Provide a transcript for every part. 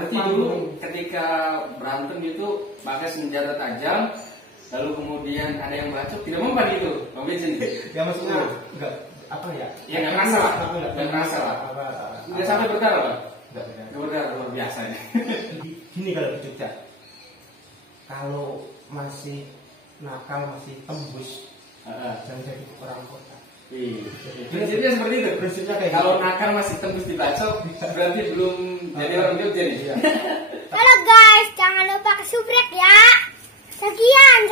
Berarti dulu ketika berantem itu pakai senjata tajam, lalu kemudian ada yang bacok, tidak mempan gitu, Bang Bejen? Ya maksudnya enggak apa ya? Ya nggak masalah, nggak masalah. Nggak sampai berdarah, Bang? Nggak berdarah, luar biasa ya. Gini kalau di Jogja, kalau masih nakal, masih tembus, jangan jadi orang kota. Iya. Prinsipnya seperti itu. Prinsipnya kayak kalau gitu. nakal masih tembus dibacok, berarti belum jadi orang Jogja nih. Iya. Halo guys, jangan lupa ke subrek ya. Sekian.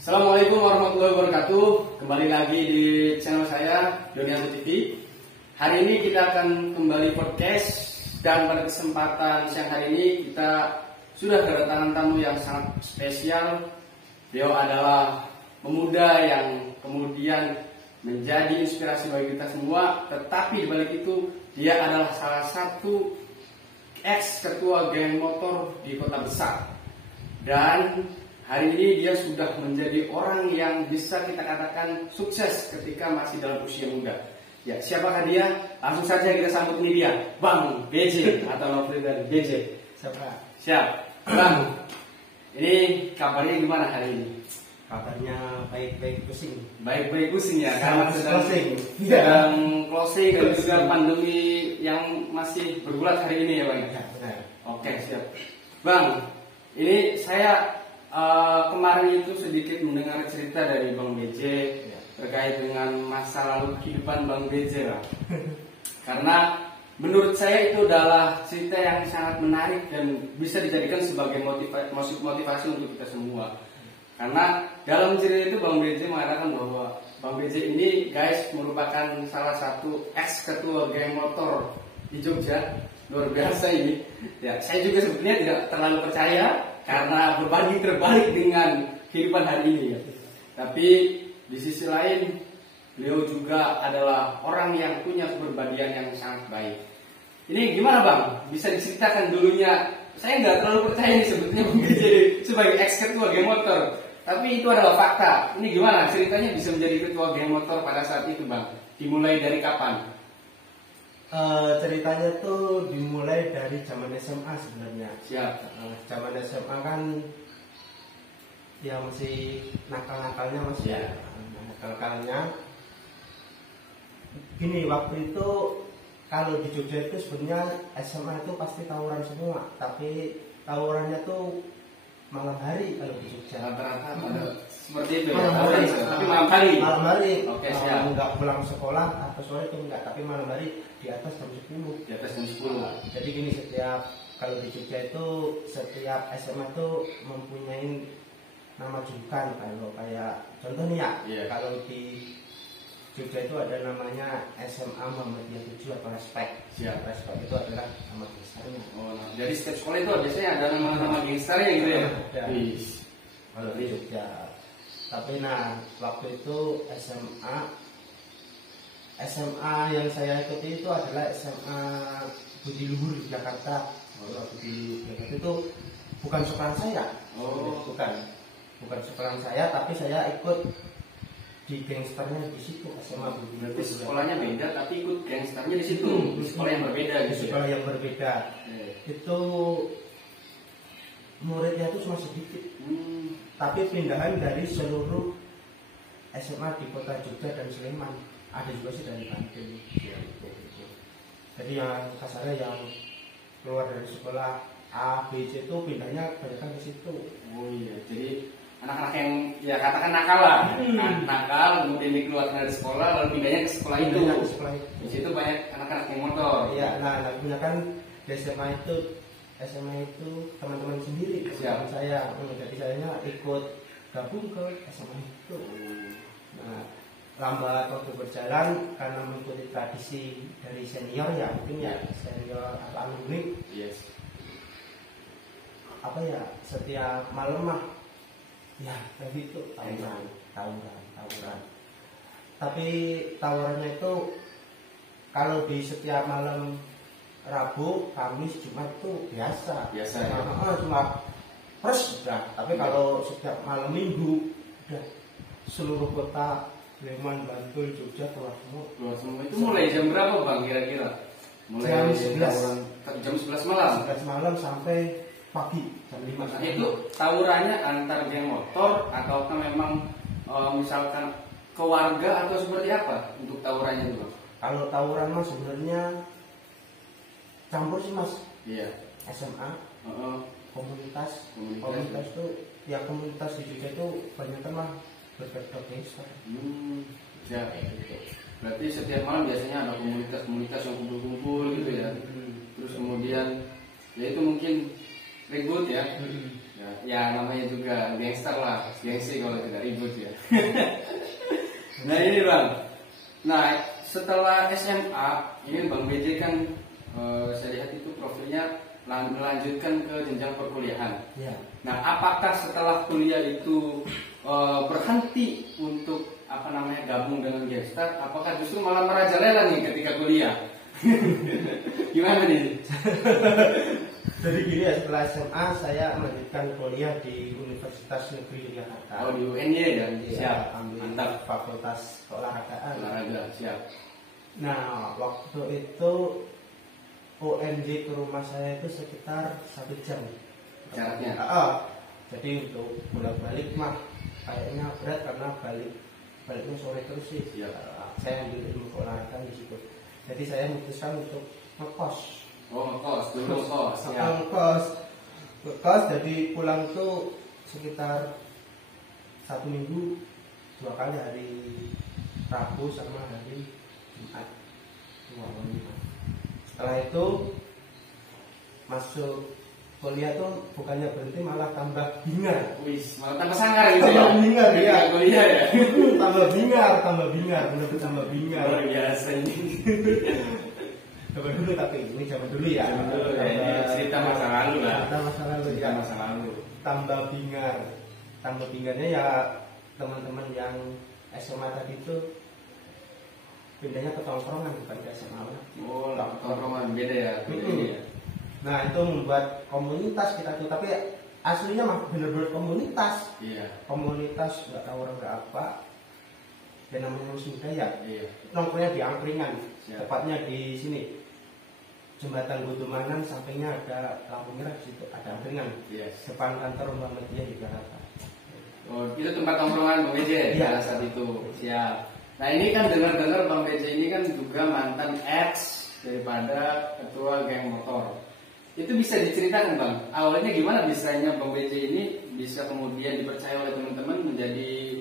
Assalamualaikum warahmatullahi wabarakatuh. Kembali lagi di channel saya Donianto TV. Hari ini kita akan kembali podcast dan pada kesempatan siang hari ini kita sudah kedatangan tamu yang sangat spesial. Beliau adalah pemuda yang kemudian menjadi inspirasi bagi kita semua. Tetapi dibalik itu dia adalah salah satu ex ketua geng motor di kota besar. Dan hari ini dia sudah menjadi orang yang bisa kita katakan sukses ketika masih dalam usia muda. Ya, siapakah dia? Langsung saja kita sambut ini dia, Bang BJ atau Nofri dari BJ. Siap, Bang. Ini kabarnya gimana hari ini? Kabarnya baik-baik pusing. Baik-baik pusing ya, karena closing. sedang closing dan juga pandemi yang masih bergulat hari ini ya, Bang. Ya, benar. Oke, siap. Bang, ini saya kemarin itu sedikit mendengar cerita dari Bang BJ terkait dengan masa lalu kehidupan Bang BJ lah. Karena menurut saya itu adalah cerita yang sangat menarik dan bisa dijadikan sebagai motivasi untuk kita semua. Karena dalam cerita itu Bang BJ mengatakan bahwa Bang BJ ini guys merupakan salah satu ex ketua geng motor di Jogja. Luar biasa ini. Ya, saya juga sebenarnya tidak terlalu percaya karena berbanding terbalik dengan kehidupan hari ini ya. Tapi di sisi lain beliau juga adalah orang yang punya kepribadian yang sangat baik. Ini gimana Bang? Bisa diceritakan dulunya? Saya nggak terlalu percaya nih sebetulnya Bang BJ sebagai ex ketua geng motor. Tapi itu adalah fakta. Ini gimana ceritanya bisa menjadi ketua geng motor pada saat itu Bang? Dimulai dari kapan? Ceritanya tuh dimulai dari zaman SMA sebenarnya. Siap. Zaman SMA kan ya masih nakal-nakalnya masih ya. Nakal-nakalnya. Gini, waktu itu kalau di Jogja itu sebenarnya SMA itu pasti tawuran semua, tapi tawurannya tuh malam hari kalau di Jogja. Rata-rata seperti itu ya. Tapi malam hari. Oke, siap. Enggak pulang sekolah atau sore itu enggak, tapi malam hari di atas jam 10. Di atas jam 10. Jadi gini, kalau di Jogja itu setiap SMA itu mempunyai nama julukan. Kalau kayak contohnya kalau di Jogja itu ada namanya SMA Muhammadiyah 7 atau Respek. Siap. Respek itu adalah nama besarnya. Oh, nah, jadi setiap sekolah itu biasanya ada nama-nama gangsternya gitu ya. Kalau di Jogja. Tapi waktu itu SMA yang saya ikuti itu adalah SMA Budi Luhur di Jakarta. Budi Luhur itu bukan sekolahan saya. Bukan sekolahan saya, tapi saya ikut di gangsternya di situ, SMA Budi Luhur. Berarti sekolahnya beda tapi ikut gangsternya di situ. Sekolah yang berbeda gitu. Sekolah yang berbeda. Itu muridnya itu cuma sedikit. Tapi pindahan dari seluruh SMA di kota Jogja dan Sleman. Ada juga sih dari Banten. Jadi yang kasarnya yang keluar dari sekolah A, B, C itu pindahnya kebanyakan ke situ. Oh iya, jadi anak-anak yang ya katakan nakal lah. Nakal, kemudian dia keluar dari sekolah lalu pindahnya ke sekolah itu. Di situ banyak anak-anak yang motor. Iya, kebanyakan di SMA itu teman-teman sendiri. Siap. Saya, jadi saya ikut gabung ke SMA itu. Lambat waktu berjalan karena mengikuti tradisi dari senior ya, mungkin ya senior atau alumni. Yes. Setiap malam ya kayak gitu tawuran. Tapi tawurannya itu kalau di setiap malam Rabu, Kamis, Jumat itu biasa. Biasa ya? Cuma pres udah. Tapi kalau setiap malam minggu udah seluruh kota Sleman, Bantul, Jogja keluar semua. Keluar semua. Itu mulai jam berapa bang kira-kira? Mulai jam 11. jam 11 malam. 11 malam sampai pagi jam 5. Nah, itu tawurannya antar geng motor ataukah memang misalkan ke warga atau seperti apa untuk tawurannya itu bang? Kalau tawuran mas sebenarnya campur sih mas. Iya. SMA, komunitas itu ya komunitas di Jogja itu banyak kan mah berkedok gangster. Ya. Berarti setiap malam biasanya ada komunitas yang kumpul-kumpul gitu ya. Terus kemudian ya itu mungkin ribut ya. Ya namanya juga gangster lah, gengsi kalau tidak ribut ya. Nah ini bang, nah setelah SMA ini bang BJ kan saya lihat itu profilnya melanjutkan ke jenjang perkuliahan. Ya. Nah apakah setelah kuliah itu berhenti untuk gabung dengan gangster? Apakah justru malah merajalela nih ketika kuliah? Gimana nih? Jadi gini ya, setelah SMA saya melanjutkan kuliah di Universitas Negeri Yogyakarta. Oh di UNY ya? Siap. Ambil Mantap. Fakultas Keolahragaan. Olahraga, siap. Nah waktu itu UNJ ke rumah saya itu sekitar 1 jam. Jaraknya? Jadi untuk bolak-balik mah kayaknya berat karena baliknya sore terus sih. Saya ambil ilmu keolahragaan di situ. Jadi saya memutuskan untuk ngekos. Oh ngekos, dulu ngekos. Ngekos, jadi pulang tuh sekitar 1 minggu 2 kali, hari Rabu sama hari Jumat. Setelah itu masuk kuliah tuh bukannya berhenti malah tambah bingar. Wis, malah tambah sangar gitu ya. Tambah bingar ya. Kuliah ya. tambah bingar, bener tambah bingar. Luar biasa ini. Zaman dulu tapi ini zaman dulu ya. Zaman dulu ya. Ini cerita masa lalu lah. Cerita masa lalu ya. Masa lalu. Tambah bingar. Tambah bingarnya ya teman-teman yang SMA tadi itu pindahnya ke tongkrongan bukan ke SMA. Oh, tongkrongan beda ya. Nah itu membuat komunitas kita tuh, tapi aslinya mah bener-bener komunitas. Iya. Komunitas nggak tahu orang berapa. Dan namanya musim daya. Iya. Nongkrongnya di angkringan, Siap. tepatnya di sini. Jembatan Butumanan, sampingnya ada lampu merah di situ, ada angkringan. Yes. Depan kantor Muhammadiyah di Jakarta. Oh, itu tempat tongkrongan Bang BJ Iya. saat itu. Siap. Nah ini kan dengar-dengar Bang BJ ini kan juga mantan ex daripada ketua geng motor. Itu bisa diceritakan Bang, awalnya gimana bisanya Bang BJ ini bisa kemudian dipercaya oleh teman-teman menjadi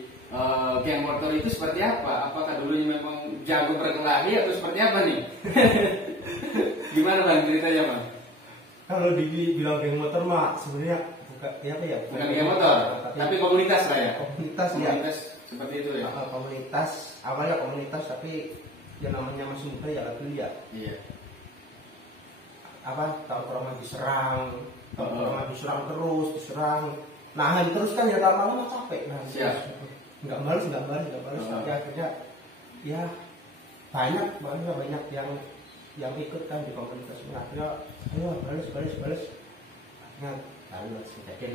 geng motor itu seperti apa? Apakah dulunya memang jago berkelahi atau seperti apa nih? Gimana Bang ceritanya Bang? Kalau dibilang geng motor mah sebenarnya Bukan geng motor, tapi komunitas lah ya. Komunitas ya. Komunitas seperti itu ya. Komunitas, awalnya komunitas tapi yang namanya masih muda ya lagi ya. Iya. Tongkrongan diserang terus, diserang, nahan terus kan ya lama-lama capek. Nah, siap. Nggak balas. Tapi akhirnya ya banyak yang ikut kan di komunitas. Akhirnya ayo balas. Akhirnya balas. Jadi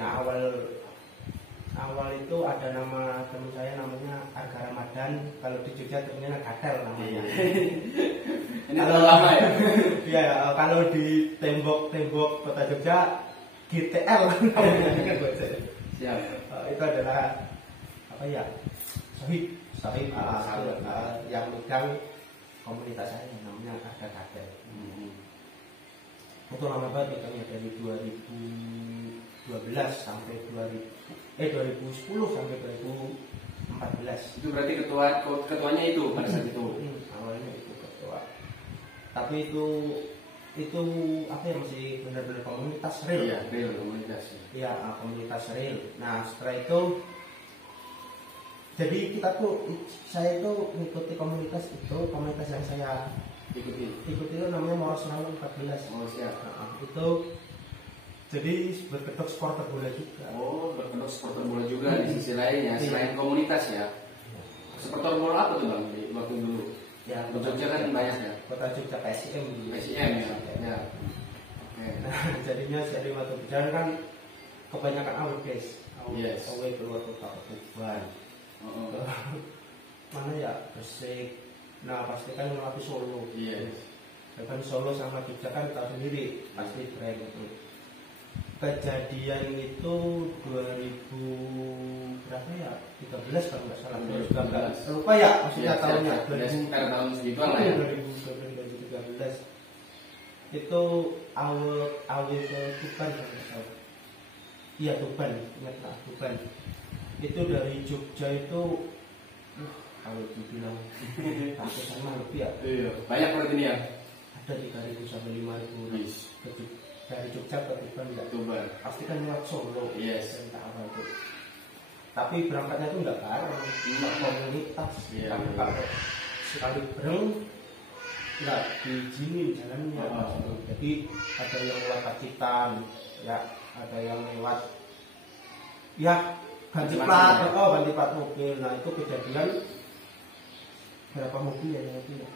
awal itu ada nama teman saya namanya Arga Ramadan. Kalau di Jogja ternyata Gatel namanya. Ini terlalu lama ya? Iya, kalau di tembok kota Jogja GTL namanya kan bocah. Siap. Itu adalah Sohib yang megang komunitas saya namanya Arga Gatel. Itu lama banget megangnya dari 2012 sampai 2010 sampai 2014. Itu berarti ketuanya itu pada saat itu. Awalnya itu ketua. Tapi itu masih benar-benar komunitas real. Iya, real komunitas. Iya, komunitas real. Nah, setelah itu jadi saya itu mengikuti komunitas yang saya ikuti itu namanya Moros Raul 14. Oh, siap. Itu jadi berkedok supporter bola juga. Oh, berkedok supporter bola juga di sisi lain ya, selain komunitas ya. Supporter bola apa tuh Bang di waktu dulu? Ya, Jogja kan banyak ya. Kota Jogja PSIM. PSIM ya. Ya. Oke. Nah, jadinya jadi waktu berjalan kan kebanyakan away guys. Yes. Away keluar kota Tuban. Oh. Mana ya Gresik. Nah pasti kan melewati Solo. Yes. Kan Solo sama Jogja kan tahu sendiri pasti brand itu. Kejadian itu 2000 berapa ya? 13 kalau nggak salah. 2013. Lupa ya maksudnya tahunnya. Sekitar tahun segituan lah ya. 2013. Itu awal ke Tuban kalau nggak salah. Iya Tuban, ingat lah Tuban. Itu dari Jogja itu kalau dibilang ratusan mah lebih ya. Iya. Banyak berarti ini ya. Ada 3.000 sampai 5.000 dari Jogja ke Tuban ya. Tuban. Pasti kan lewat Solo. Yes. Entah apa itu. Tapi berangkatnya itu nggak bareng, nggak komunitas. Iya. Tapi kalau sekali bareng nggak diizinin jalannya. Jadi ada yang lewat Pacitan, ya ada yang lewat ya ganti plat, ganti plat mobil. Nah itu kejadian berapa mobil ya nanti ya?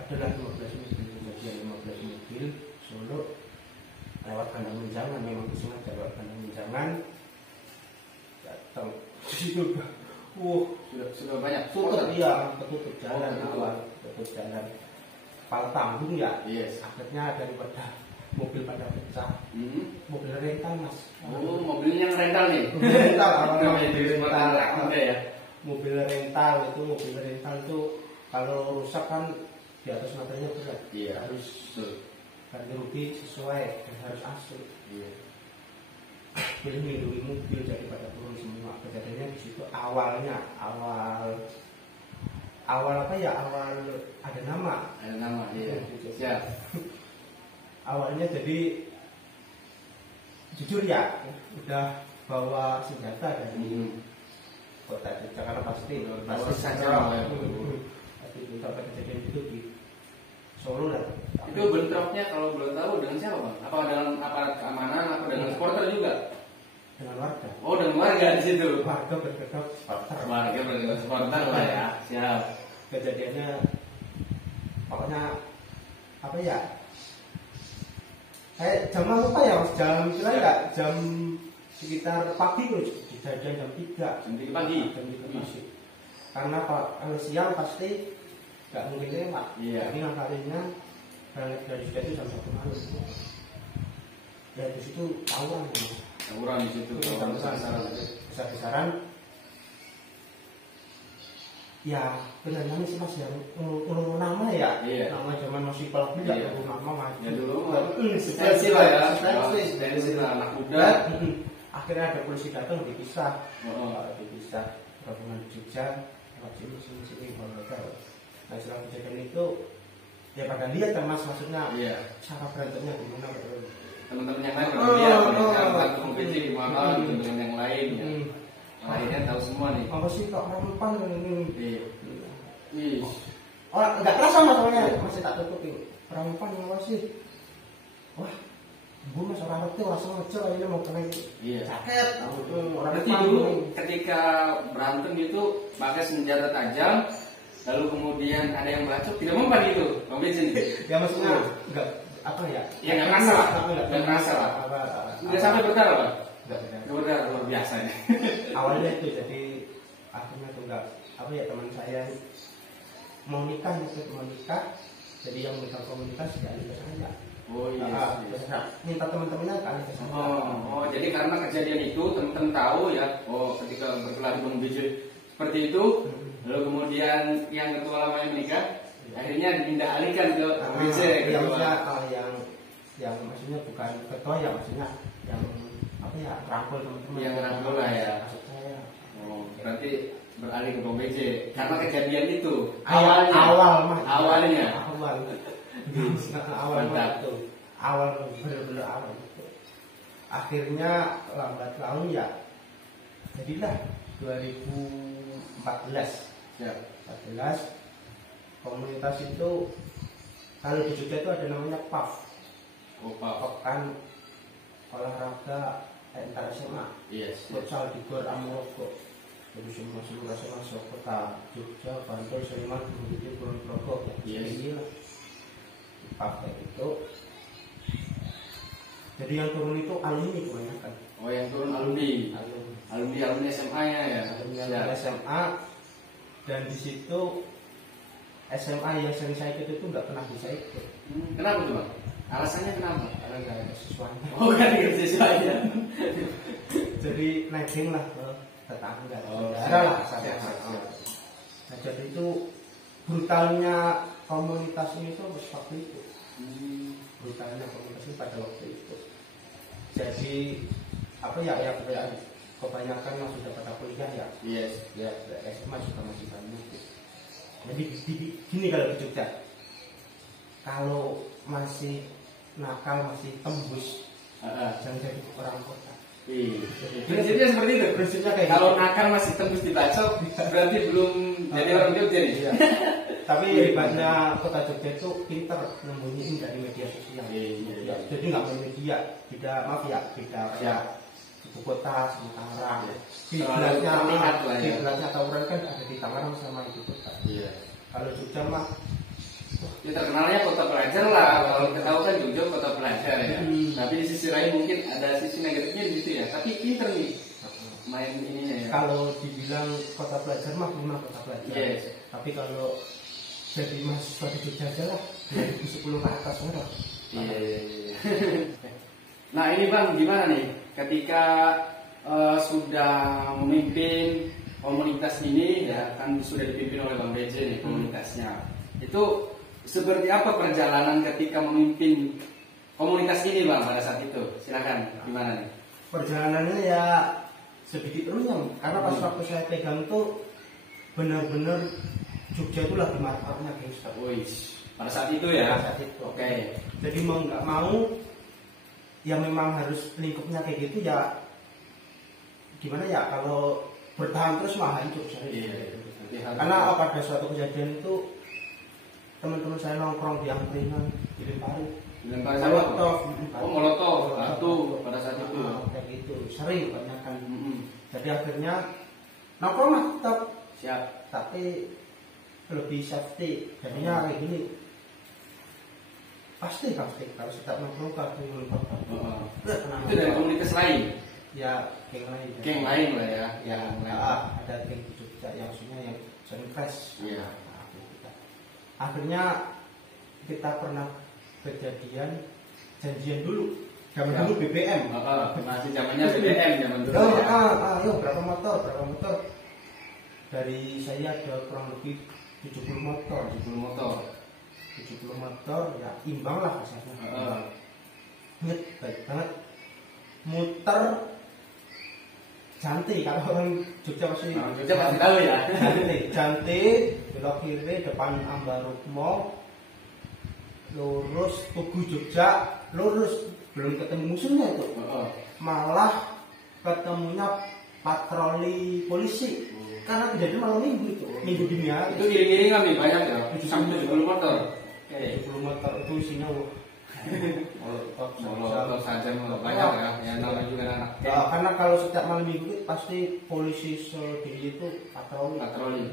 Adalah 15 mobil, kejadian 15 mobil Solo lewat kandang menjangan, memang disengaja lewat kandang menjangan datang di situ. Sudah banyak. Tutup dia, ketutup jalan awal, ketutup jalan. Pal tanggung ya. Yes. Akhirnya daripada mobil pada pecah, mobil rental mas. Oh, mobilnya yang rental nih. Mobil rental, rental ya. Mobil rental itu kalau rusak kan di atas materinya berat. Iya. Harus ganti rugi sesuai dan harus asli. Iya. Jadi melindungi mobil daripada turun semua. Kejadiannya di situ awal apa ya, awal ada nama. Ada nama, iya. Siap. Awalnya jadi jujur ya udah bawa senjata dari kota Jogja karena pasti saja. Pasti sampai kejadian itu di Solo lah. Itu bentroknya kalau belum tahu dengan siapa bang? Apa dengan aparat keamanan? Apa dengan supporter juga? Dengan warga. Oh dengan warga di situ. Warga berkedok supporter. Warga berkedok supporter lah ya. Siap. Kejadiannya pokoknya apa ya? Jam lupa ya mas, jam kira ya jam sekitar pagi loh, kejadian jam 3 pagi. Jam 3 pagi. Karena kalau siang pasti nggak mungkin lewat. Iya. Jadi ngakalinya balik dari situ jam 1 malam. Ya di situ tawuran. Tawuran di situ. Besar-besaran. Ya benar-benar sih mas yang ulur nama ya. Iya. Nama zaman masih pelak muda iya. ulur nama mas. Ya dulu Stensil lah ya. Stensil lah anak muda. Akhirnya ada polisi datang dipisah. Dipisah gabungan di Jogja. Sini kalau nah setelah kejadian itu ya pada lihat kan mas, maksudnya iya. cara berantemnya gimana betul. Teman-teman yang lain kalau lihat cara kompetisi gimana dengan yang lain ya. Akhirnya tahu semua nih. Apa sih kok rampan ini? Iya. Oh nggak kerasa masalahnya masih tak tutupin. Rampan apa sih? Wah, gue mas orang ngerti langsung ngecel ini mau kena jaket. Berarti dulu ketika berantem itu pakai senjata tajam, lalu kemudian ada yang bacok, tidak mempan gitu, bang Bensin. Ya maksudnya nggak apa ya? Ya nggak kerasa lah, nggak kerasa lah. Nggak sampai berdarah pak? Nggak berdarah, luar biasa ya. Awalnya itu jadi akhirnya tuh nggak apa ya, teman saya mau nikah, jadi yang megang komunitas ya ke saya. Oh iya. Minta teman-temannya kali ke sana. Oh, jadi karena kejadian itu teman-teman tahu ya. Oh, ketika berkelahi Bang BJ seperti itu, lalu kemudian yang ketua lamanya menikah, akhirnya dipindah alihkan ke BJ. Yang maksudnya bukan ketua ya, maksudnya yang apa ya, rangkul teman-teman. Yang rangkul lah ya. Maksud saya. Oh, berarti beralih ke Bang BJ karena kejadian itu. Awalnya. Awal bener-bener awal itu. Akhirnya lambat laun ya jadilah 2014 ya. 14 komunitas itu kalau di Jogja itu ada namanya PAF. Pekan olahraga antar SMA. Yes. Futsal di Gor Amorogo. Jadi semua seluruh kota Jogja, Bantul, Sleman, Gunung Kidul, Kulon Progo, ya ini lah dipakai itu. Jadi yang turun itu alumni kebanyakan. Oh, yang turun alumni SMA-nya ya. Alumni SMA, dan di situ SMA yang sering saya ikut itu nggak pernah bisa ikut. Kenapa tuh Bang? Alasannya kenapa? Karena nggak ada siswanya. Oh, kan ada siswanya. Jadi nagging lah ke tetangga. Oh, ada lah. siap. Nah, jadi itu brutalnya komunitas ini tuh seperti itu. Brutalnya komunitas ini pada waktu itu. Jadi apa ya kebanyakan yang sudah pada kuliah ya. Yes. Ya SMA juga masih banyak. Jadi gini kalau di Jogja, kalau masih nakal, masih tembus, jangan jadi orang kota. Iya. Prinsipnya seperti itu. Prinsipnya kayak kalau gitu. nakal masih tembus dibacok, berarti belum jadi orang Jogja nih. Iya. Tapi hebatnya kota Jogja itu pinter nyembunyiin dari media sosial. Iya. Jadi nggak main media, beda kayak ibu kota Semarang. Kiblatnya tawuran kan ada di Tangerang sama ibu kota. Iya. Kalau Jogja mah Ya terkenalnya kota pelajar lah. Kalau kita tahu kan Jogja kota pelajar ya. Tapi di sisi lain mungkin ada sisi negatifnya di situ ya. Tapi pinter nih main ininya ya. kalau dibilang kota pelajar mah memang kota pelajar. Yes. Tapi kalau jadi mahasiswa di Jogja aja lah 2010 ke atas orang. Iya. Nah ini Bang, gimana nih ketika sudah memimpin komunitas ini ya, kan sudah dipimpin oleh Bang BJ nih komunitasnya. Itu seperti apa perjalanan ketika memimpin komunitas ini Bang pada saat itu? Silakan, gimana nih? Perjalanannya ya sedikit runyam karena pas waktu saya pegang tuh benar-benar Jogja itu lagi marketnya gangster. Pada saat itu ya? Pada saat itu. Oke. Jadi mau nggak mau ya memang harus lingkupnya kayak gitu ya. Gimana ya kalau bertahan terus mah hancur saya. Iya. Karena pada suatu kejadian itu teman-teman saya nongkrong di angkringan dilempari. Dilempari sama molotov. Oh, molotov. Batu pada saat itu. Kayak gitu sering kebanyakan. Jadi akhirnya nongkrong mah tetap Siap. tapi lebih safety. Jadinya kayak gini. Pasti kalau setiap nongkrong kan melempar. Itu dari komunitas lain. Ya, geng lain. Geng lain lah ya. Ya, ada geng di Jogja yang maksudnya yang sering crash. Iya. Akhirnya kita pernah kejadian janjian dulu. Zaman dulu BBM. Masih zamannya BBM zaman dulu. Ayo berapa motor? Dari saya ada kurang lebih 70 motor. 70 motor ya imbang lah kasarnya. Ingat baik banget. Muter Janti, kalau orang Jogja masih tahu ya. Janti belok kiri depan Ambaruk Mall, lurus Tugu Jogja, lurus belum ketemu musuhnya itu. Malah ketemunya patroli polisi. Karena kejadian malam minggu itu, minggu dini hari. Itu giring-giringan nih banyak ya. Sampai 70 motor. 70 motor itu isinya molotov saja banyak ya. Yang namanya juga anak. Karena kalau setiap malam minggu pasti polisi sendiri itu patroli.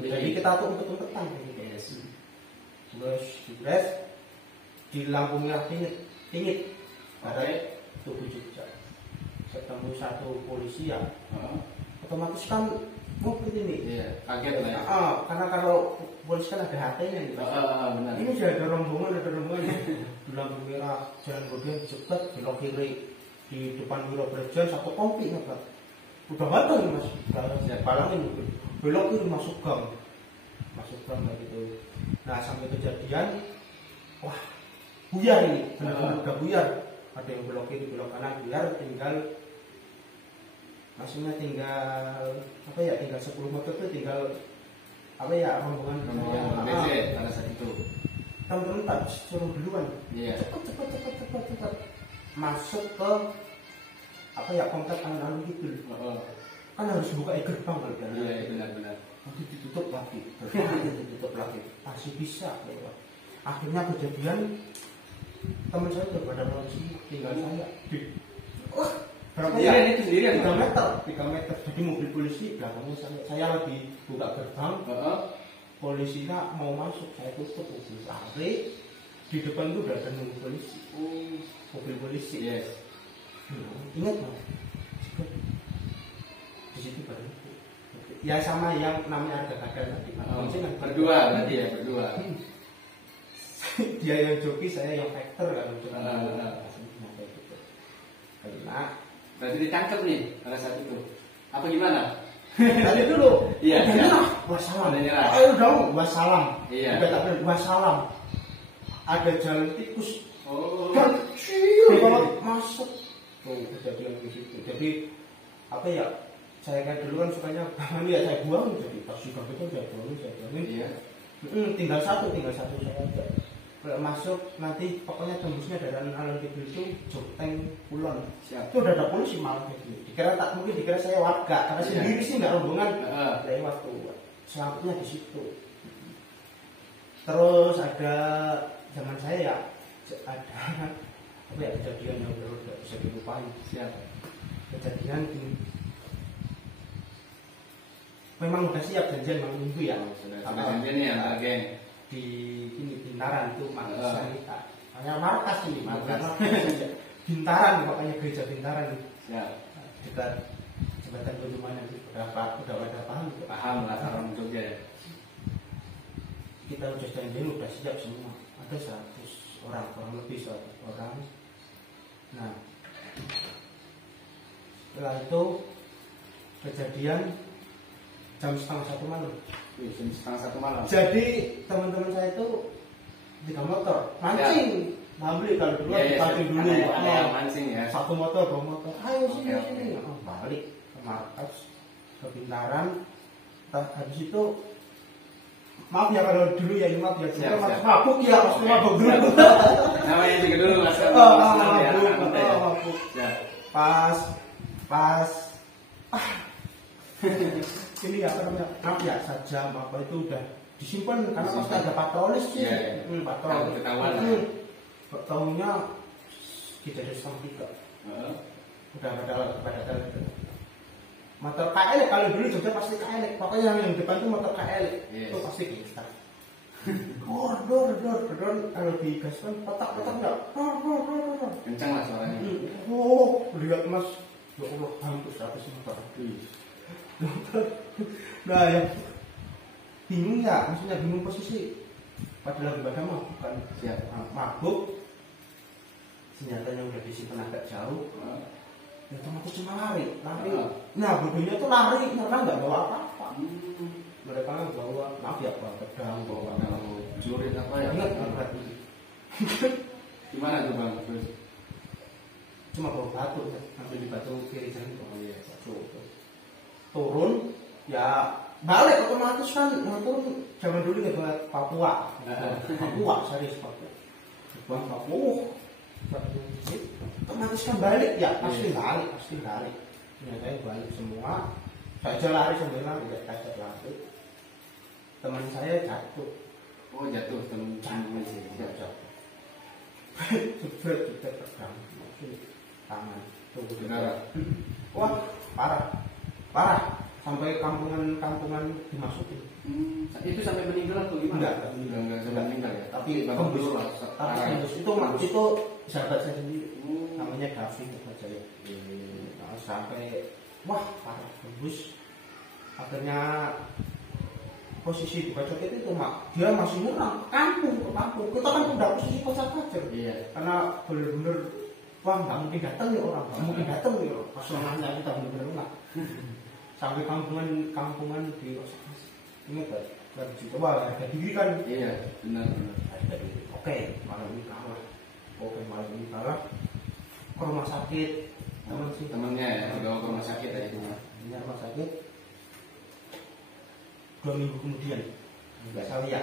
Jadi kita tuh umpet-umpetan gitu. Terus jebres di lampu merah tingit. Ada Tugu Jogja. Ketemu satu polisi ya. Otomatis kan mobil ini. Iya, kaget lah ya. Karena kalau polisi kan ada HT-nya gitu. Benar. Ini sudah ada rombongan. Di lampu merah jalan kemudian cepat belok kiri di depan Wiro Brajan satu kompi nggak? Udah batal mas. Palangin belok kiri masuk gang kayak gitu. Nah sampai kejadian, wah buyar ini, benar-benar udah buyar. Ada yang belok kiri belok kanan buyar, tinggal maksudnya tinggal 10 motor itu tinggal rombongan BC pada saat itu. Teman-teman tak suruh duluan. Iya. Cepat masuk ke komplek alun-alun gitu. Kan harus buka gerbang kalau kan. Iya benar. Nanti ditutup lagi. Masih bisa. Akhirnya kejadian teman saya udah pada polisi, tinggal saya. berapa Sendirian ya? itu sendirian, 3 Bang? meter, 3 meter. Jadi mobil polisi belakangnya saya lagi buka gerbang, Heeh. polisinya mau masuk, saya tutup mobil lari. Di depan itu udah ada nunggu polisi, Oh, mobil polisi. yes. Ingat nggak? Di situ baru. Ya sama yang namanya harga kadar tadi. Oh, Kan berdua berarti ya, berdua. Dia yang joki, saya yang factor kan untuk karena Berarti ditangkap nih pada saat itu. Apa gimana? tadi dulu Iya. wassalam, Udah nyerah. ayo dong wassalam, Iya. udah tak bilang wassalam, ada jalan tikus Oh. kecil banget masuk tuh kejadian di situ. Jadi apa ya, saya kan dulu kan sukanya tangan ya saya buang, jadi taksi bang itu saya buangin. Iya. Tinggal satu saya aja. Kalau masuk nanti pokoknya tembusnya dari alun-alun kidul itu Joteng Kulon. Siap. Itu udah ada polisi malah gitu. Dikira saya warga, karena Iya. sendiri sih nggak rombongan. Heeh. Lewat tuh selanjutnya di situ. Terus ada zaman saya ya ada apa ya, kejadian yang baru tidak bisa dilupain. Siap. Kejadian ini memang udah siap janjian malam minggu ya. Sudah janjian nih antar geng. Di ini Bintaran itu markas kita. Hanya markas ini, Markas. Bintaran makanya gereja Bintaran Siap. dekat jembatan Bendungan itu udah pada paham gitu. Paham lah orang Jogja ya. Kita udah janjian, udah siap semua. Ada 100 orang, kurang lebih 100 orang. Nah, setelah itu kejadian jam 12:30 malam. Jam 12:30 malam. Jadi teman-teman saya itu 3 motor mancing. Beli kalau dulu pancing dulu. Ada yang mancing ya. Satu motor, 2 motor. Ayo Oke, sini. oke. Oh, balik ke markas, ke Bintaran. Habis itu maaf ya kalau dulu ya, maaf ya. Kita Siap, masuk siap. mabuk ya, masuk Oke. mabuk dulu. Namanya juga dulu Mas. Mabuk. Siap. Pas ini ya, apa namanya, maaf ya, sajam apa itu udah disimpan karena pasti ada patroli sih. Iya, iya. Patroli. Ketahuan. Tahunya kita ada 2:30. Heeh. Udah pada motor KL kalau dulu Jogja pasti KL, pokoknya yang depan tuh motor KL. Yes. Itu pasti kita. Dor kalau digaskan petak-petak enggak. Kencang lah suaranya. Oh, lihat Mas, ya Allah, hampir 100 motor. Nah, ya bingung ya, maksudnya bingung posisi. Padahal ibadah mah bukan Siap. mabuk, senjatanya udah disimpan agak jauh. Heeh. Ya temanku cuma lari. Ah. Nah bodohnya tuh lari, karena nggak bawa apa-apa. Hmm. Mereka bawa, maaf ya, bawa pedang, bawa Kalau jurit apa ya? banget banget. Gimana tuh Bang? Terus Cuma bawa batu, ambil di batu kiri jalan. Oh iya, turun, ya balik otomatis kan. Nah, turun zaman dulu nggak buat Papua, Papua serius Papua. Buat Papua, otomatis kan balik ya, pasti lari. Saya balik semua. Saya aja lari sambil lari, ya kaget lari. Teman saya jatuh. oh jatuh temen-temen sih. Jatuh. Jebret pedang, tangan, tubuh Berdarah. Wah, parah. Sampai kampungan dimasukin. Itu sampai meninggal atau gimana? Enggak sampai meninggal ya. Tapi babak tembus. belur lah. Tapi tembus itu sahabat saya sendiri. Namanya Davi aja ya. Nah, sampai wah parah tembus. Akhirnya posisi di bacok itu mak dia masih nyerang kampung. Kita kan udah posisi pasar pacar. Iya. Karena bener-bener wah nggak mungkin datang nih orang, nggak mungkin datang nih orang. Pasangannya kita bener-bener nggak. Sampai kampungan di Osaka. Ingat kan? Kita wah harga diri kan. Iya, benar. Harga diri. Oke, malam ini kalah. Ke rumah sakit. Temennya ya, dibawa ke rumah sakit ya itu. Ini rumah sakit. 2 minggu kemudian nggak salah ya.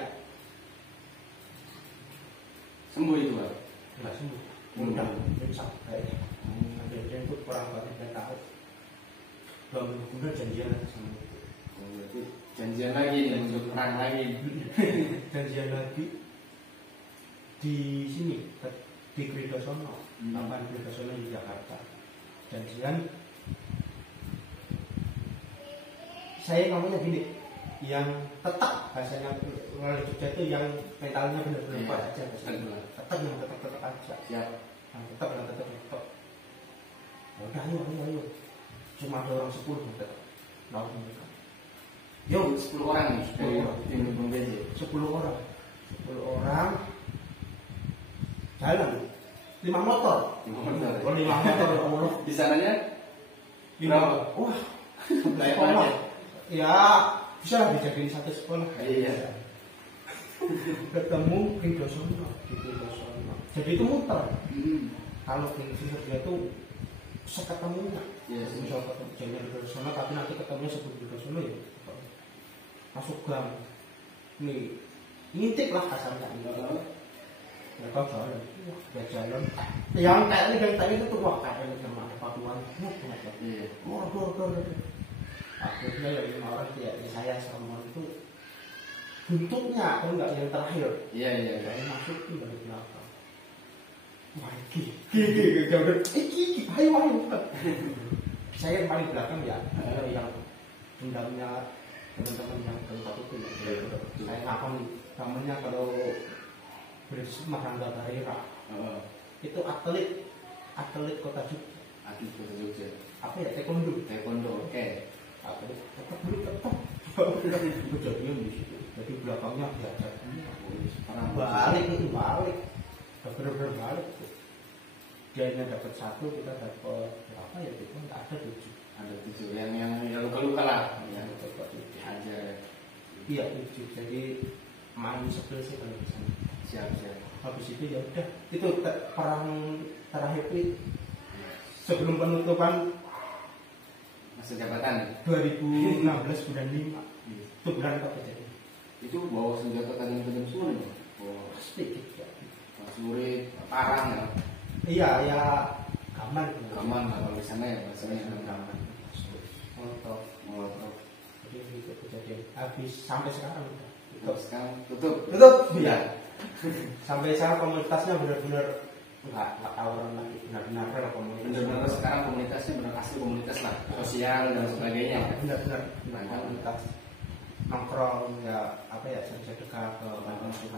Sembuh itu Bang. Nggak sembuh. Mudah, imsak kayaknya. Akhirnya itu kurang banget dan tahu. 2 minggu kemudian janjian lagi sama itu. Oh, berarti janjian lagi nih untuk perang lagi. Janjian lagi di sini di Kridosono, Taman Kridosono di Jakarta. janjian. Saya ngomongnya gini, yang tetap bahasanya orang Jogja itu yang mentalnya benar-benar kuat aja, tetap yang tetap aja, Siap. yang tetap. Ya udah, ayo. Cuma ada orang 10 yang tetap. Lawan mereka. Yo, 10 orang nih dari tim Bang BJ. 10 orang jalan 5 motor. 5 motor Allah. Di sananya 5. Wah, sekolah. Ya, bisa lah dijadiin satu sekolah. Iya. Ketemu King Dosono, jadi itu muter. Kalau King Dosono itu seketemunya. Yes. Misal ketemu King Dosono, tapi nanti ketemunya sebelum Dosono ya. Masuk gang. Nih, ngintip lah kasarnya. Mereka jalan, yang kayak ini tadi itu tuh wah kayak ini sama paduan, waduh. Akhirnya ya 5 orang ya saya sama itu bentuknya kan nggak yang terakhir. Iya. Saya masuk tuh dari belakang. Wah, iki, ayo. Saya yang paling belakang ya, yang dendamnya teman-teman yang keempat itu ya. Saya ngapam namanya kalau British Mahangga Barera. Itu atlet kota Jogja. Atlet kota Jogja. Apa ya, taekwondo, Oke. atlet tetap kejadian di situ. Jadi belakangnya diajak balik, bener-bener balik. Dia yang dapat 1, kita dapat berapa ya? Itu nggak ada 7. Ada 7 yang luka-luka lah. Yang aja. Iya 7. Jadi main sebel sih kalau bisa. Siap. Habis itu ya udah, itu perang terakhir itu sebelum penutupan masa jabatan 2016 bulan 5. Itu bulan apa jadi? itu bawa senjata tajam-tajam semua nih. Pasti gitu. Celurit, parang ya. Iya, ya gaman. Gaman lah kalau di sana ya bahasanya gaman. Molotov. Jadi itu kejadian. Habis sampai sekarang udah. Sekarang tutup. Iya. Sampai sekarang komunitasnya benar-benar nggak tawuran lagi, benar-benar real komunitas. Benar-benar sekarang komunitasnya benar asli komunitas lah, sosial dan sebagainya. Benar-benar komunitas nongkrong ya, apa ya, sedekah ke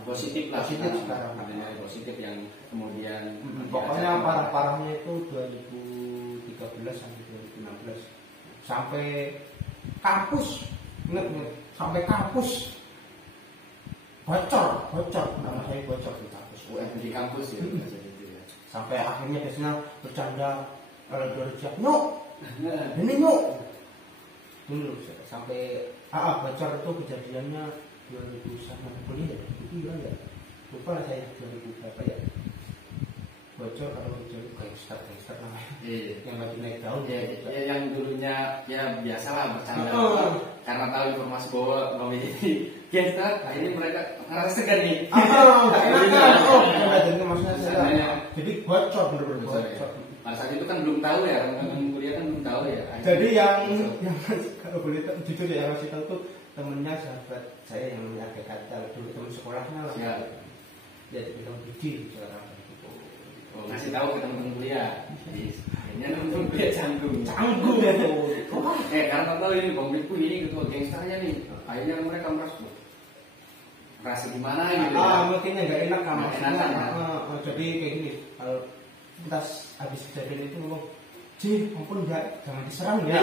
positif lah. Positif sekarang. Adanya positif yang kemudian pokoknya parah-parahnya itu 2013 sampai 2016 sampai kampus, ingat sampai kampus bocor nama saya bocor di kampus. di kampus ya. Sampai akhirnya biasanya bercanda kalau siap ini dulu sampai bocor itu kejadiannya 2009 ya, lupa lah saya 2000 berapa ya. Bocor kalau jadi gangster namanya. Yang lagi naik daun ya, yang dulunya ya biasalah bercanda. Karena tahu informasi bahwa Bang ini gangster, akhirnya mereka ngerasa segan nih. Enggak enak. Jadi maksudnya saya. Jadi bocor bener-bener bocor. Pada saat itu kan belum tahu ya, teman-teman kuliah kan belum tahu ya. Jadi yang kalau boleh jujur ya, yang ngasih tahu tuh temennya sahabat saya yang namanya Kata dulu teman sekolahnya lah. Dia bilang Budi sekarang. Ngasih tahu ke teman-teman kuliah. Akhirnya teman-teman kuliah canggung ya. Karena tahu ini Bang Biku ini ketua gangsternya nih. Akhirnya mereka merasa gimana gitu. Mungkin nggak enak sama. Jadi kayak gini, kalau kita habis kejadian itu ngomong, ampun jangan diserang ya.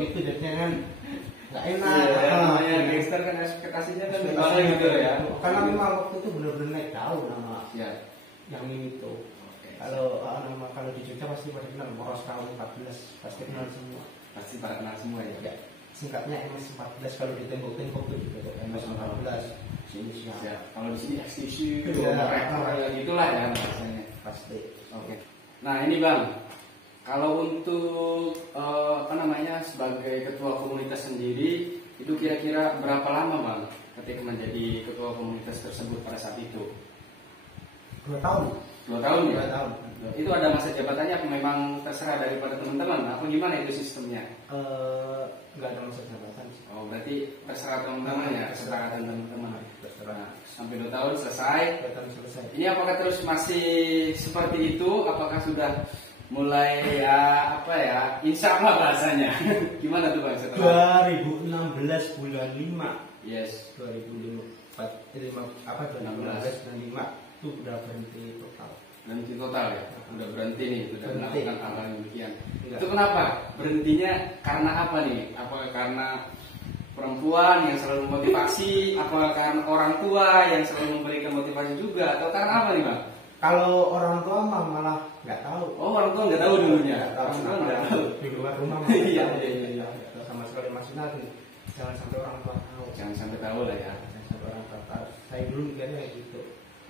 Gitu jadinya kan nggak enak. Namanya gangster kan ekspektasinya kan gimana gitu ya. Karena memang waktu itu benar-benar naik daun nama yang ini tuh. Kalau di Jogja pasti pada kenal Moros tahun 14, pasti kenal semua. Pasti pada kenal semua ya. Singkatnya MS14, kalau di tembok-tembok itu juga MS14. Sini siap. Kalau di sini XTC gitu, itulah ya bahasanya. Pasti. Oke. Nah ini Bang, kalau untuk sebagai ketua komunitas sendiri itu kira-kira berapa lama Bang ketika menjadi ketua komunitas tersebut pada saat itu? 2 tahun. 2 tahun ya? 2 tahun. Itu ada masa jabatannya apa memang terserah daripada teman-teman? Apa gimana itu sistemnya? Enggak ada masa jabatan. Oh berarti terserah teman-teman ya? Kesepakatan teman-teman. Terserah. Sampai 2 tahun selesai. 2 tahun selesai. Ini apakah terus masih seperti itu? Apakah sudah mulai ya apa ya, insya Allah bahasanya. Gimana tuh Bang setelah 2016 bulan 5. yes 2016 dan 5 itu udah berhenti total. berhenti total ya, udah berhenti nih, udah Berhenti. melakukan hal-hal yang demikian. Enggak. Itu kenapa? Berhentinya karena apa nih? Apa karena perempuan yang selalu memotivasi? Apa karena orang tua yang selalu memberikan motivasi juga? Atau karena apa nih Bang? Kalau orang tua mah malah nggak tahu. Oh, orang tua nggak tahu dulunya. Nggak tahu, Orang tua nggak tahu. di luar rumah mah Iya, nggak tahu. iya, iya. Nggak tahu sama sekali, maksudnya jangan sampai orang tua tahu. Jangan sampai tahu lah ya. Jangan sampai orang tua tahu. Saya dulu mikirnya kayak gitu.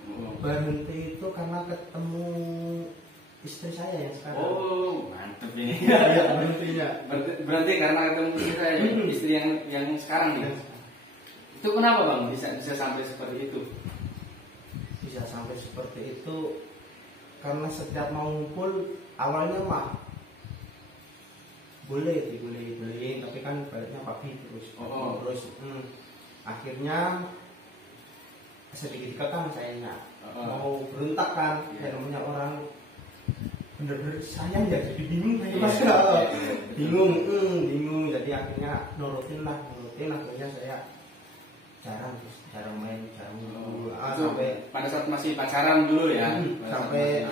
Oh, Berhenti itu karena ketemu istri saya yang sekarang. oh mantep ini. Iya, berhentinya. Berarti karena ketemu istri saya, istri yang sekarang nih. Itu kenapa Bang bisa sampai seperti itu? Bisa sampai seperti itu karena setiap mau ngumpul awalnya mah boleh tapi kan baliknya pagi terus. Oh. Terus akhirnya sedikit kekang sayanya. Mau berontak kan, Iya. namanya orang bener-bener sayang ya, jadi bingung saya mas. Iya. bingung jadi akhirnya nurutin akhirnya saya jarang main Oh, Ah, itu sampai pada saat masih pacaran dulu ya. sampai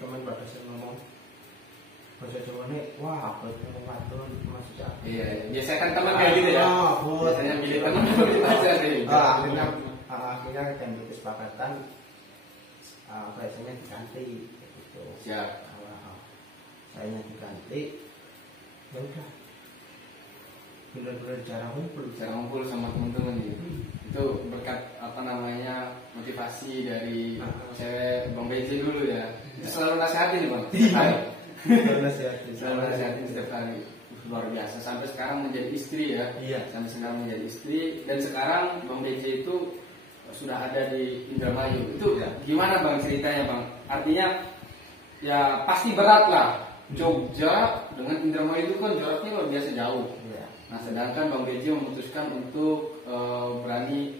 teman pada saya ngomong bahasa Jawa nih, wah apa itu wadon maksudnya. Iya, biasanya kan teman kayak gitu ya. Biasanya milih teman untuk pacar sih. Akhirnya kan kesepakatan biasanya diganti gitu. Siap. Saya diganti, ya udah benar-benar jarang ngumpul. Cara ngumpul sama teman-teman nih. Itu berkat apa namanya motivasi dari cewek Bang BJ dulu ya. Itu selalu nasihatin nih Bang. Selalu nasihatin setiap kali. Luar biasa sampai sekarang menjadi istri ya. Iya. Sampai sekarang menjadi istri dan sekarang Bang BJ itu sudah ada di Indramayu. Itu gimana Bang ceritanya Bang? Artinya ya pasti berat lah. Jogja dengan Indramayu itu kan jaraknya luar biasa jauh. Iya. Nah sedangkan Bang BJ memutuskan untuk berani,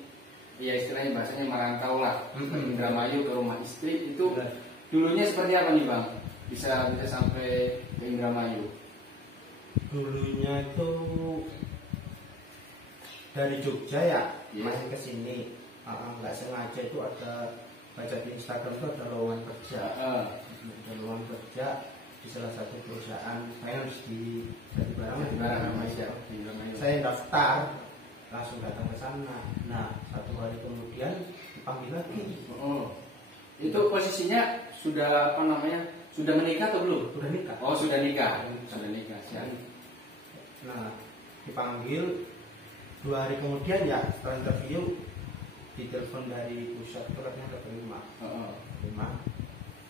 ya istilahnya bahasanya merantau lah ke Indramayu ke rumah istri. Itu Benar. dulunya seperti apa nih Bang? Bisa sampai ke Indramayu? Dulunya itu dari Jogja ya, Iya. masih ke sini. Nggak sengaja itu ada baca di Instagram itu ada lowongan kerja. Ada lowongan kerja di salah satu perusahaan finance di barang saya daftar, langsung datang ke sana. Nah, 1 hari kemudian dipanggil lagi. Oh, itu posisinya sudah apa namanya? Sudah menikah atau belum? Udah nikah. Oh sudah nikah. Sudah nikah. Siap. Nah, dipanggil 2 hari kemudian ya setelah interview ditelepon dari pusat itu katanya keterima. Terima.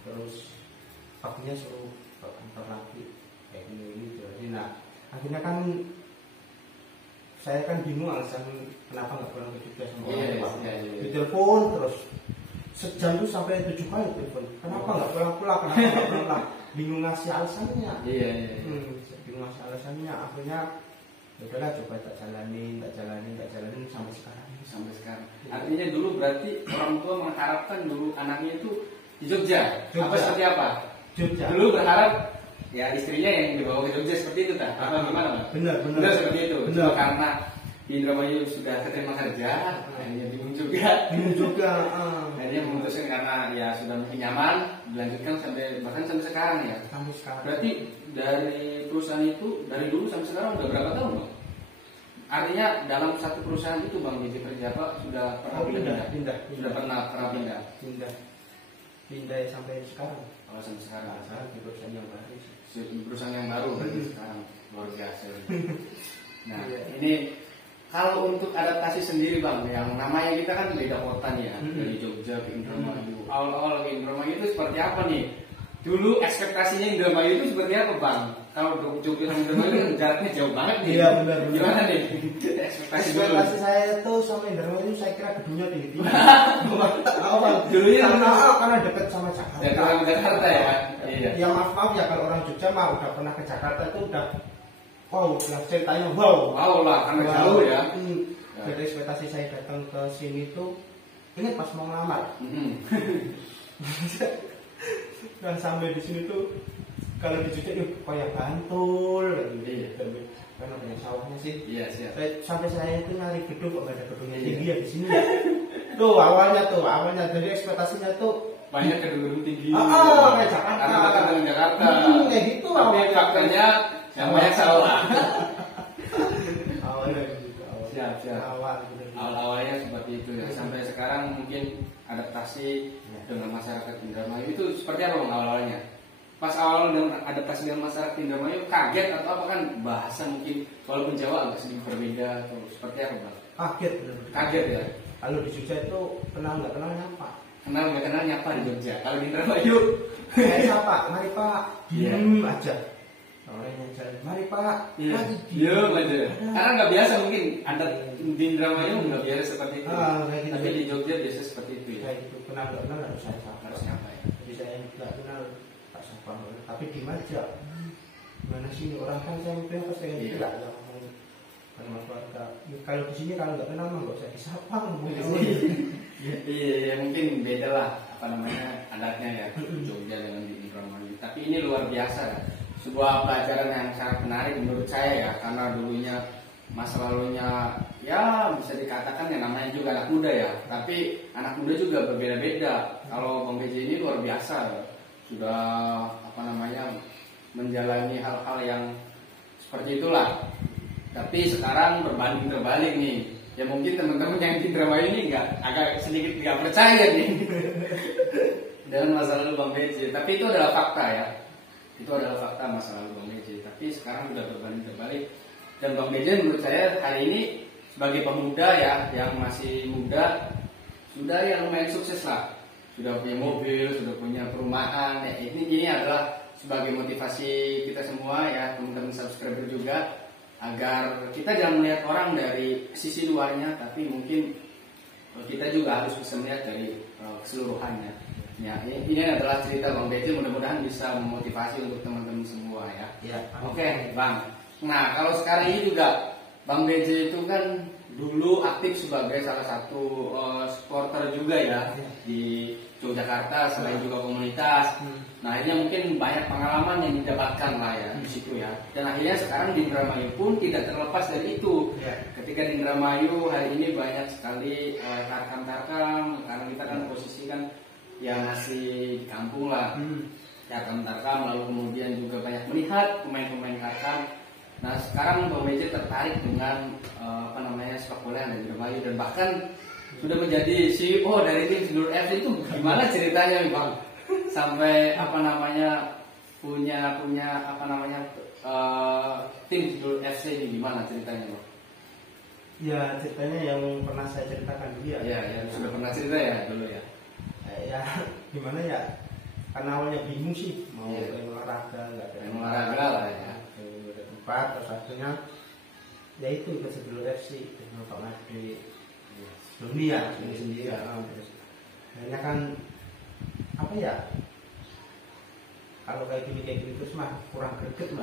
Terus paginya suruh ke kantor lagi kayak gini. Jadi nah akhirnya kan saya kan bingung alasan kenapa nggak pulang ke Jogja sama orang tua. Ditelepon terus sejam itu sampai 7 kali telepon. Kenapa nggak pulang? Kenapa nggak pulang? Bingung ngasih alasannya. Iya. Bingung ngasih alasannya. Akhirnya ya udahlah coba tak jalanin sampai sekarang. Artinya dulu berarti orang tua mengharapkan dulu anaknya itu di Jogja. Jogja. Apa seperti apa? Jogja. Dulu berharap ya istrinya yang dibawa ke Jogja seperti itu tak? Apa gimana Bang? Benar Seperti itu. Benar. Cuma karena di Indramayu sudah keterima kerja, akhirnya bingung juga. Akhirnya memutuskan karena ya sudah makin nyaman, dilanjutkan bahkan sampai sekarang ya. Sampai sekarang. Berarti dari perusahaan itu dari dulu sampai sekarang udah berapa tahun Bang? Artinya dalam satu perusahaan itu Bang BJ kerja Pak sudah pernah pindah. Sudah pernah pindah. Pindah sampai sekarang. Oh sampai sekarang. Sekarang di perusahaan yang baru. Perusahaan yang baru berarti sekarang luar biasa. Nah Iya. ini kalau untuk adaptasi sendiri Bang, yang namanya kita kan beda kota nih ya, dari Jogja ke Indramayu. Awal-awal ke Indramayu itu seperti apa nih? Dulu ekspektasinya Indramayu itu seperti apa Bang? Kalau Jogja sama Indramayu kan jaraknya jauh banget nih. Iya benar. Gimana nih? Ekspektasi saya itu sama Indramayu saya kira gedungnya tinggi. Dulunya karena dekat sama Jakarta. dari orang Jakarta ya. Iya. Ya maaf ya kalau orang Jogja mah udah pernah ke Jakarta itu udah wow, ceritanya wow. Wow lah, karena jauh ya. Jadi ekspektasi saya datang ke sini tuh ini pas mau ngelamar. Dan sampai di sini tuh kalau di Jogja yuk kayak Bantul Iya. karena banyak sawahnya sih. Iya, siap. Sampai saya itu nyari gedung kok nggak ada gedungnya tinggi ya di sini ya. Tuh awalnya jadi ekspektasinya tuh Banyak gedung-gedung tinggi. kayak Jakarta. Karena dekat dengan Jakarta. Kayak gitu. Tapi faktanya yang banyak sawah. Awalnya gitu. Siap. Awalnya Awalnya seperti itu ya. Sampai sekarang mungkin adaptasi dengan masyarakat Indramayu itu seperti apa Bang awalnya? Pas awal dengan adaptasi dengan masyarakat Indramayu kaget atau apa kan bahasa mungkin walaupun Jawa agak sedikit berbeda atau seperti apa Bang? Kaget bener-bener. Kaget ya. Kalau di Jogja itu kenal nggak kenal nyapa. Kenal nggak kenal nyapa di Jogja. Kalau di Indramayu Siapa? Mari Pak. Iya. Aja. Orang yang jalan. Mari Pak. Iya, Mari. aja. Karena nggak biasa mungkin ada di Indramayu nggak biasa seperti itu. Kayak gitu. Tapi di Jogja biasa seperti itu ya. Kayak gitu. Kenal nggak kenal harus saya sapa. Harus nyapa ya. Jadi saya nggak kenal Pak Sapa. Tapi di Maja. Gimana sih ini orang kan saya mungkin pasti kayak gitu Iya. lah. Sama keluarga. Kalau di sini kalau nggak kenal mah nggak usah disapa. Iya, mungkin beda lah apa namanya adatnya ya Jogja dengan di Indramayu. Tapi ini luar biasa ya. Sebuah pelajaran yang sangat menarik menurut saya ya, karena dulunya masa lalunya ya bisa dikatakan yang namanya juga anak muda ya. Tapi anak muda juga berbeda-beda. Kalau Bang BJ ini luar biasa ya. Sudah apa namanya menjalani hal-hal yang seperti itulah. Tapi sekarang berbanding terbalik nih. Ya mungkin teman-teman yang di Indramayu ini agak sedikit nggak percaya nih dengan masa lalu Bang BJ. Tapi itu adalah fakta ya. Itu adalah fakta masa lalu Bang BJ. Tapi sekarang sudah berbanding terbalik. Dan Bang BJ menurut saya hari ini sebagai pemuda ya yang masih muda sudah yang lumayan sukses lah. Sudah punya mobil, sudah punya perumahan. Ya, ini adalah sebagai motivasi kita semua ya teman-teman subscriber juga. Agar kita jangan melihat orang dari sisi luarnya, tapi mungkin kita juga harus bisa melihat dari keseluruhannya. Ya, ini adalah cerita Bang BJ, mudah-mudahan bisa memotivasi untuk teman-teman semua ya. Ya. Oke, Bang. Nah, kalau sekarang ini juga Bang BJ itu kan dulu aktif sebagai salah satu supporter juga ya di Yogyakarta selain juga komunitas. Nah akhirnya mungkin banyak pengalaman yang didapatkan lah ya di situ ya. Dan akhirnya sekarang di Indramayu pun tidak terlepas dari itu. Ketika di Indramayu hari ini banyak sekali tarkam-tarkam karena kita kan posisi kan ya masih di kampung lah. Tarkam-tarkam lalu kemudian juga banyak melihat pemain-pemain tarkam. Nah sekarang Bang BJ tertarik dengan apa namanya sepak bola yang ada di Indramayu dan bahkan sudah menjadi CEO dari tim Sedulur FC. Itu gimana ceritanya nih Bang? Sampai apa namanya punya apa namanya tim Sedulur FC ini gimana ceritanya Bang? Ya ceritanya yang pernah saya ceritakan dulu ya. Ya sudah pernah cerita ya dulu ya. Ya gimana ya? Karena awalnya bingung sih mau olahraga nggak ada olahraga lah ya. Ada tempat terus akhirnya ya itu ke Sedulur FC dengan Pak Made. Dunia sendiri ya. Terus akhirnya kan apa ya? Kalau kayak gini terus mah kurang greget mah.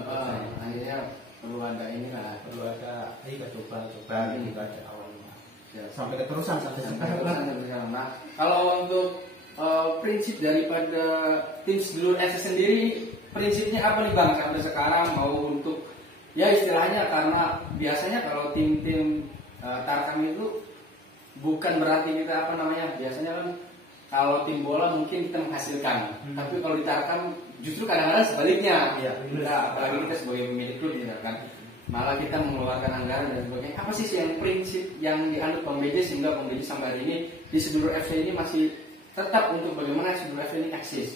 Akhirnya perlu ada inilah, perlu ada coba ini aja awalnya. Ya. Sampai keterusan sampai sekarang. Nah, kalau untuk prinsip daripada tim Sedulur FC sendiri, prinsipnya apa nih Bang sampai sekarang mau untuk ya istilahnya karena biasanya kalau tim-tim tarkam itu bukan berarti kita apa namanya biasanya kan kalau tim bola mungkin kita menghasilkan, tapi kalau ditarkam justru kadang-kadang sebaliknya. Ya, apalagi kita sebagai pemilik klub ya kan, malah kita mengeluarkan anggaran dan sebagainya. Apa sih yang prinsip yang dianut Bang BJ sehingga Bang BJ sampai hari ini di Sedulur FC ini masih tetap untuk bagaimana Sedulur FC ini eksis?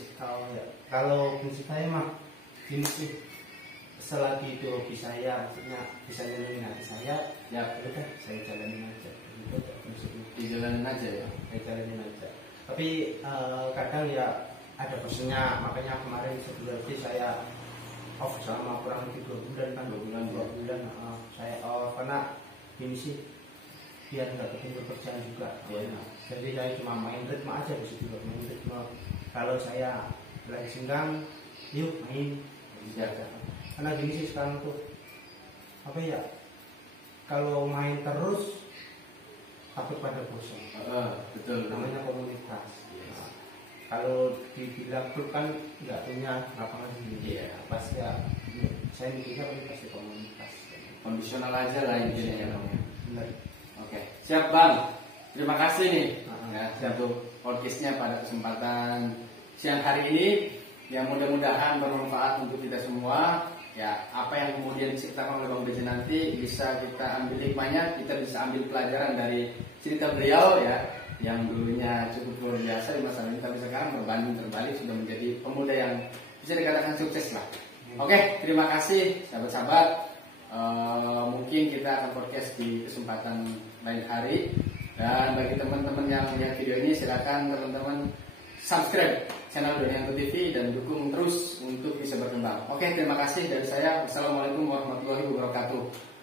Kalau prinsip saya mah gini sih, selagi itu hobi saya, maksudnya bisa nyenengin hati saya, ya udah saya jalanin aja. Dijalanin aja ya. Jalanin aja. Tapi kadang ya ada bosannya, makanya kemarin sebelum itu saya off sama kurang lebih 2 bulan kan 2 bulan saya off karena ini sih biar nggak ketemu kerjaan juga. Jadi saya cuma main ritme aja di situ, main ritme. Kalau saya lagi senggang, yuk main. Karena gini sih sekarang tuh apa ya? Kalau main terus takut pada bosan. Betul. Namanya komunitas. kalau dibilang klub kan nggak punya lapangan sendiri. Iya. Pasti ya, saya mikirnya pasti komunitas. Kondisional aja lah intinya ya Bang. Benar. Oke, siap Bang. Terima kasih nih ya, Siap. untuk podcastnya pada kesempatan siang hari ini. Yang mudah-mudahan bermanfaat untuk kita semua. Ya, apa yang kemudian diceritakan oleh Bang BJ nanti bisa kita ambil hikmahnya, kita bisa ambil pelajaran dari cerita beliau ya, yang dulunya cukup luar biasa di masa ini, tapi sekarang berbanding terbalik sudah menjadi pemuda yang bisa dikatakan sukses lah. Oke, terima kasih sahabat-sahabat. Mungkin kita akan podcast di kesempatan lain hari. Dan bagi teman-teman yang melihat video ini, silakan teman-teman subscribe channel Donianto TV dan dukung terus untuk bisa berkembang. Oke, terima kasih dari saya. Wassalamualaikum warahmatullahi wabarakatuh.